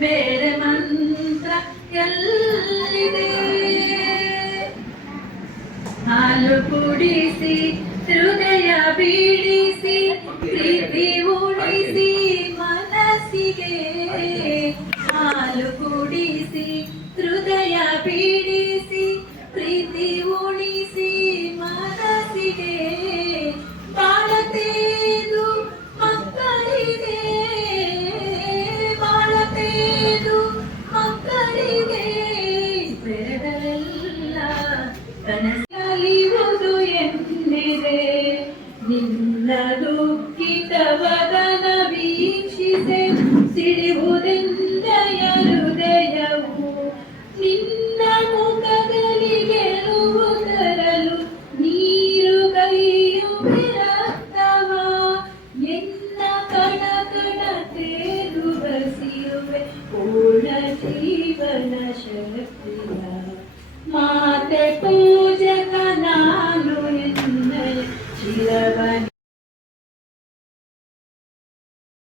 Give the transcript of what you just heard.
ಬೇರೆ ಮಂತ್ರ ಎಲ್ಲಿದೆ? ಹಾಲು ಕುಡಿಸಿ, ಹೃದಯ ಬೀಡಿಸಿ ಪ್ರೀತಿ ಉಳಿಸಿ ಮನಸ್ಸಿಗೆ. ಹಾಲು ಕುಡಿಸಿ, ಹೃದಯ ಬೀಡಿಸಿ ಪ್ರೀತಿ ಉಳಿಸಿ ಮನಸ್ಸಿಗೆ. ಬಾಳತೇದು ಕನಸಲಿಯುವುದು ಎನ್ನಿದೆ ನಿನ್ನ ದುಃಖಿತವದನ ವೀಕ್ಷಿಸೆ ಸಿಡಿಯುವುದೆಂದಯ ಹೃದಯವು ನಿನ್ನ ಮುಖದಲ್ಲಿ ಗೆಲುವು ತರಲು ನೀರು ಕೈಯು ರಕ್ತವ ಎನ್ನ ಕಣ ಕಣ ತೇರು ಬಸಿಯುವೆ ಪೂರ್ಣ ಮಾತೆ ಪೂಜಕ ನಾನು ಎನ್ನ ಶಿರವನ